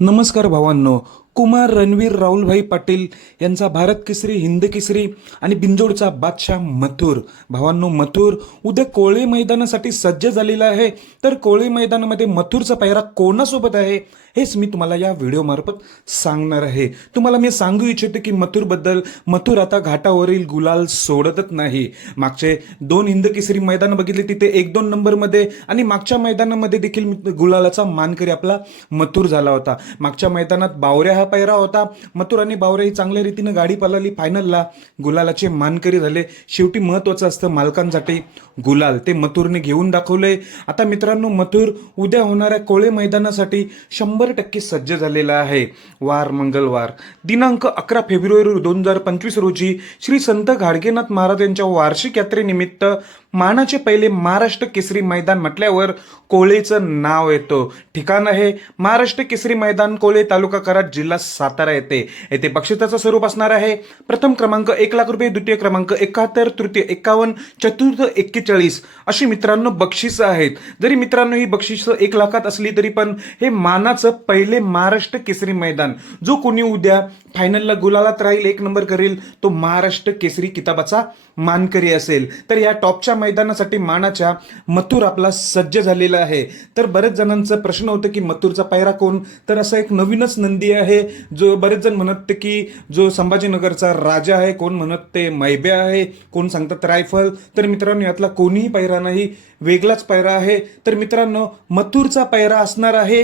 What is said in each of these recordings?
नमस्कार भावांनो कुमार रणवीर राहुलभाई पाटील यांचा भारत केसरी हिंद केसरी आणि बिंजोडचा बादशाह मथुर. भावांनो मथुर उद्या कोळी मैदानासाठी सज्ज झालेला आहे. तर कोळी मैदानामध्ये मथुरचा पायरा कोणासोबत आहे हेच मी तुम्हाला या व्हिडिओमार्फत सांगणार आहे. तुम्हाला मी सांगू इच्छितो की मथुरबद्दल मथुर आता घाटावरील गुलाल सोडतच नाही. मागचे दोन हिंद केसरी मैदान बघितले तिथे एक दोन नंबरमध्ये आणि मागच्या मैदानामध्ये देखील गुलालाचा मानकरी आपला मथुर झाला होता. मागच्या मैदानात बावऱ्या हा पैरा होता. मथुर आणि बावऱ्या ही चांगल्या रीतीनं गाडी पळाली. फायनलला गुलालाचे मानकरी झाले. शेवटी महत्वाचं असतं मालकांसाठी गुलाल. ते मथुरने घेऊन दाखवलंय. आता मित्रांनो मथुर उद्या होणाऱ्या कोळे मैदानासाठी शंभर टक्के सज्ज झालेला आहे. वार मंगळवार. दिनांक अकरा फेब्रुवारी दोन हजार पंचवीस रोजी श्री संत गाडगेनाथ महाराज यांच्या वार्षिक यात्रेनिमित्त मानाचे पहिले महाराष्ट्र केसरी मैदान म्हटल्यावर कोळेचं नाव येतं. ठिकाण आहे महाराष्ट्र केसरी मैदान कोळे तालुका कराड जिल्हा सातारा येथे. येथे बक्षिसाचं स्वरूप असणार आहे. प्रथम क्रमांक एक लाख रुपये द्वितीय क्रमांक एकाहत्तर तृतीय एकावन्न चतुर्थ एक्केचाळीस. अशी मित्रांनो बक्षिसं आहेत. जरी मित्रांनो ही बक्षिसं एक लाखात असली तरी पण हे मानाचं पहिले महाराष्ट्र केसरी मैदान. जो कोणी उद्या फायनलला गुलालात राहील एक नंबर करेल तो महाराष्ट्र केसरी किताबाचा मानकरी असेल. तर या टॉपच्या मैदानासाठी मानाच्या मथुर आपला सज्ज झालेला आहे. तर बरेच जणांचं प्रश्न होतं की मथुरचा पायरा कोण? तर असा एक नवीनच नंदी आहे. जो बरेच जण म्हणत ते की जो संभाजीनगरचा राजा आहे कोण म्हणत ते मैब्या आहे कोण सांगतात रायफल. तर मित्रांनो यातला कोणीही पायरा नाही. वेगळाच पायरा आहे. तर मित्रांनो मथुरचा पायरा असणार आहे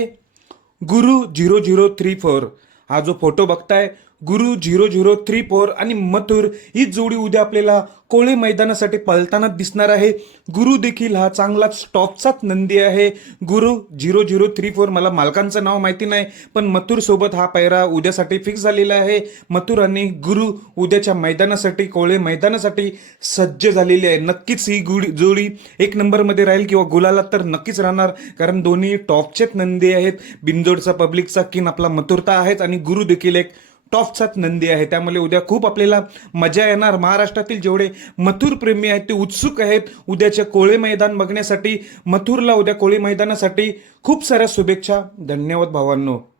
गुरु झिरो झिरो थ्री फोर. हा जो फोटो बघताय गुरु झिरो झिरो थ्री फोर आणि मथुर ही जोडी उद्या आपल्याला कोळे मैदानासाठी पळताना दिसणार आहे. गुरु देखील हा चांगला टॉपचाच नंदी आहे. गुरु झिरो झिरो थ्री फोर मला मालकांचं नाव माहिती नाही पण मथुरसोबत हा पैरा उद्यासाठी फिक्स झालेला आहे. मथुर आणि गुरु उद्याच्या मैदानासाठी कोळे मैदानासाठी सज्ज झालेली आहे. नक्कीच ही गुडी जोडी एक नंबरमध्ये राहील किंवा गुलाला तर नक्कीच राहणार कारण दोन्ही टॉपचेच नंदी आहेत. बिनजोडचा पब्लिकचा किन आपला मथुरता आहेच आणि गुरु देखील एक टॉपचाच नंदी आहे. त्यामुळे उद्या खूप आपल्याला मजा येणार. महाराष्ट्रातील जेवढे मथुर प्रेमी आहेत ते उत्सुक आहेत. उद्याच्या कोळे मैदान बघण्यासाठी मथुरला उद्या कोळी मैदानासाठी खूप साऱ्या शुभेच्छा. धन्यवाद भावांनो.